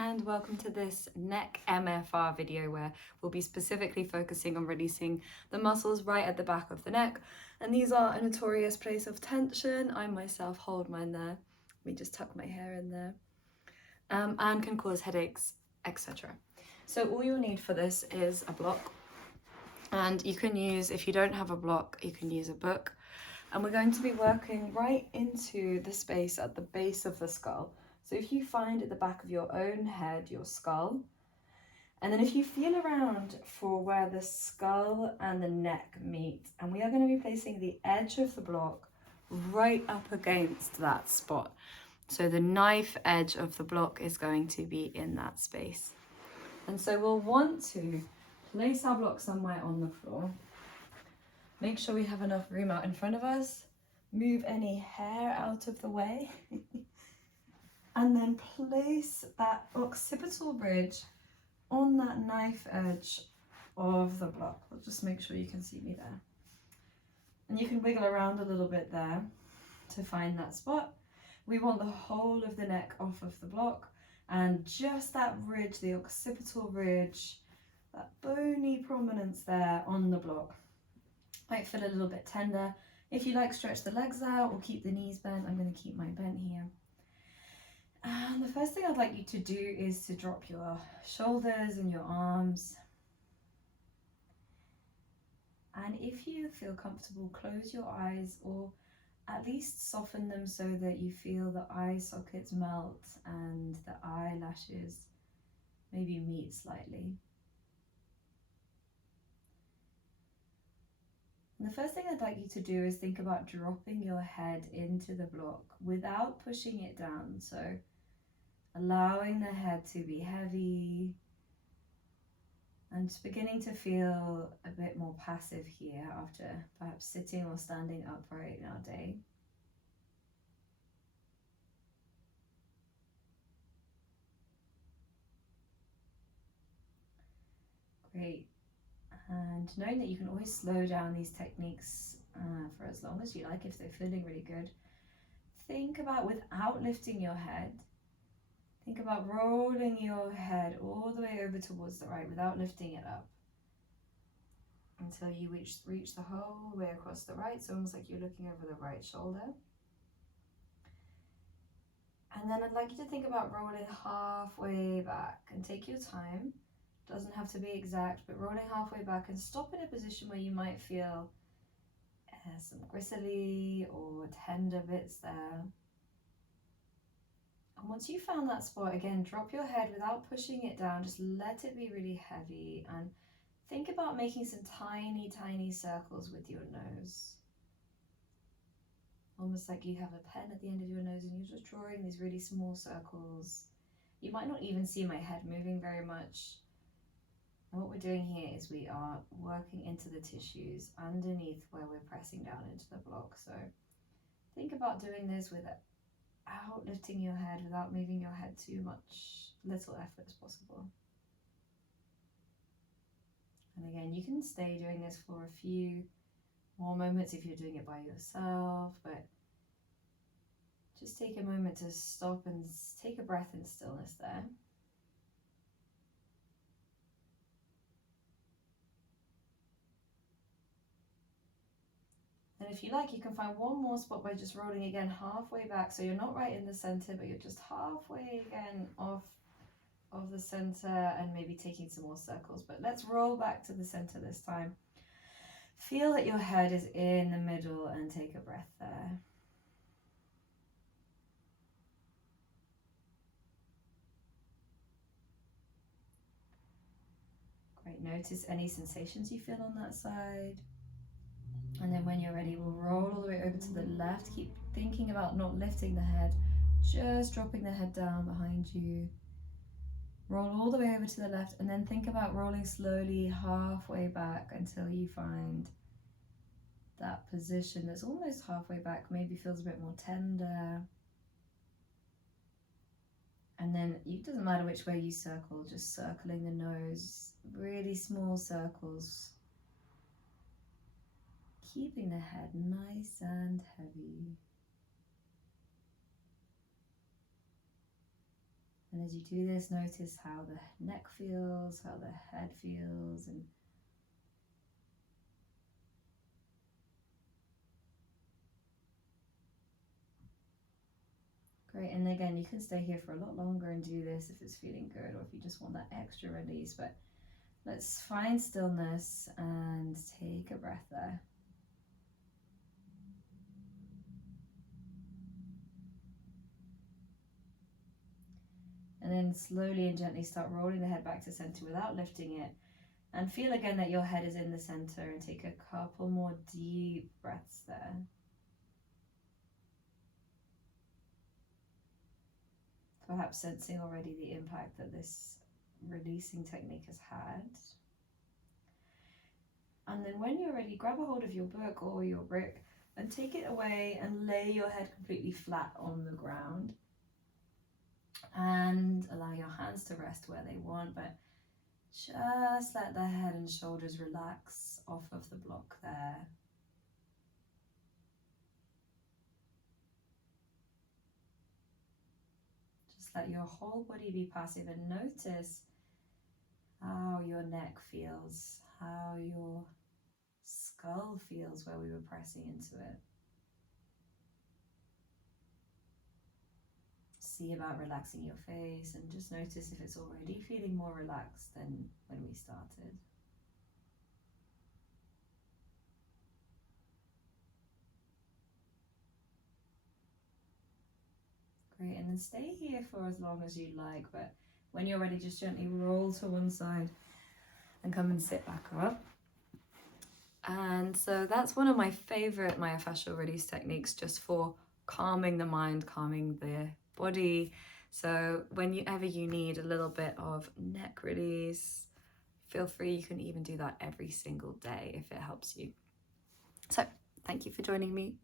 and welcome to this neck MFR video where we'll be specifically focusing on releasing the muscles right at the back of the neck. And these are a notorious place of tension. I myself hold mine there. Let me just tuck my hair in there. And can cause headaches, etc. So all you'll need for this is a block. And you can use, if you don't have a block, you can use a book. And we're going to be working right into the space at the base of the skull. So if you find at the back of your own head, your skull, and then if you feel around for where the skull and the neck meet, and we are going to be placing the edge of the block right up against that spot. So the knife edge of the block is going to be in that space. And so we'll want to place our block somewhere on the floor. Make sure we have enough room out in front of us. Move any hair out of the way. And then place that occipital ridge on that knife edge of the block. I'll just make sure you can see me there. And you can wiggle around a little bit there to find that spot. We want the whole of the neck off of the block, and just that ridge, the occipital ridge, that bony prominence there on the block. Might feel a little bit tender. If you like, stretch the legs out or keep the knees bent. I'm going to keep mine bent here. And the first thing I'd like you to do is to drop your shoulders and your arms. And if you feel comfortable, close your eyes or at least soften them so that you feel the eye sockets melt and the eyelashes maybe meet slightly. And the first thing I'd like you to do is think about dropping your head into the block without pushing it down. So allowing the head to be heavy and just beginning to feel a bit more passive here after perhaps sitting or standing upright in our day. Great. And knowing that you can always slow down these techniques for as long as you like if they're feeling really good. Think about, without lifting your head, think about rolling your head all the way over towards the right without lifting it up until you reach the whole way across the right, so almost like you're looking over the right shoulder. And then I'd like you to think about rolling halfway back, and take your time. Doesn't have to be exact, but rolling halfway back and stop in a position where you might feel some gristly or tender bits there. And once you found that spot, again, drop your head without pushing it down. Just let it be really heavy and think about making some tiny, tiny circles with your nose. Almost like you have a pen at the end of your nose and you're just drawing these really small circles. You might not even see my head moving very much. And what we're doing here is we are working into the tissues underneath where we're pressing down into the block. So think about doing this without lifting your head, without moving your head too much, little effort as possible. And again, you can stay doing this for a few more moments if you're doing it by yourself, but just take a moment to stop and take a breath in stillness there. And if you like, you can find one more spot by just rolling again halfway back, so you're not right in the center, but you're just halfway again off of the center and maybe taking some more circles. But let's roll back to the center this time. Feel that your head is in the middle and take a breath there. Great, notice any sensations you feel on that side. And then when you're ready, we'll roll all the way over to the left. Keep thinking about not lifting the head, just dropping the head down behind you. Roll all the way over to the left, and then think about rolling slowly halfway back until you find that position that's almost halfway back, maybe feels a bit more tender. And then it doesn't matter which way you circle, just circling the nose, really small circles. Keeping the head nice and heavy. And as you do this, notice how the neck feels, how the head feels, and great. And again, you can stay here for a lot longer and do this if it's feeling good, or if you just want that extra release. But let's find stillness and take a breath there. And then slowly and gently start rolling the head back to center without lifting it. And feel again that your head is in the center, and take a couple more deep breaths there. Perhaps sensing already the impact that this releasing technique has had. And then when you're ready, grab a hold of your book or your brick and take it away and lay your head completely flat on the ground. And allow your hands to rest where they want, but just let the head and shoulders relax off of the block there. Just let your whole body be passive and notice how your neck feels, how your skull feels where we were pressing into it. See about relaxing your face and just notice if it's already feeling more relaxed than when we started. Great, and then stay here for as long as you like, but when you're ready, just gently roll to one side and come and sit back up. And so that's one of my favorite myofascial release techniques, just for calming the mind, calming the body. So whenever you need a little bit of neck release, feel free. You can even do that every single day if it helps you. So thank you for joining me.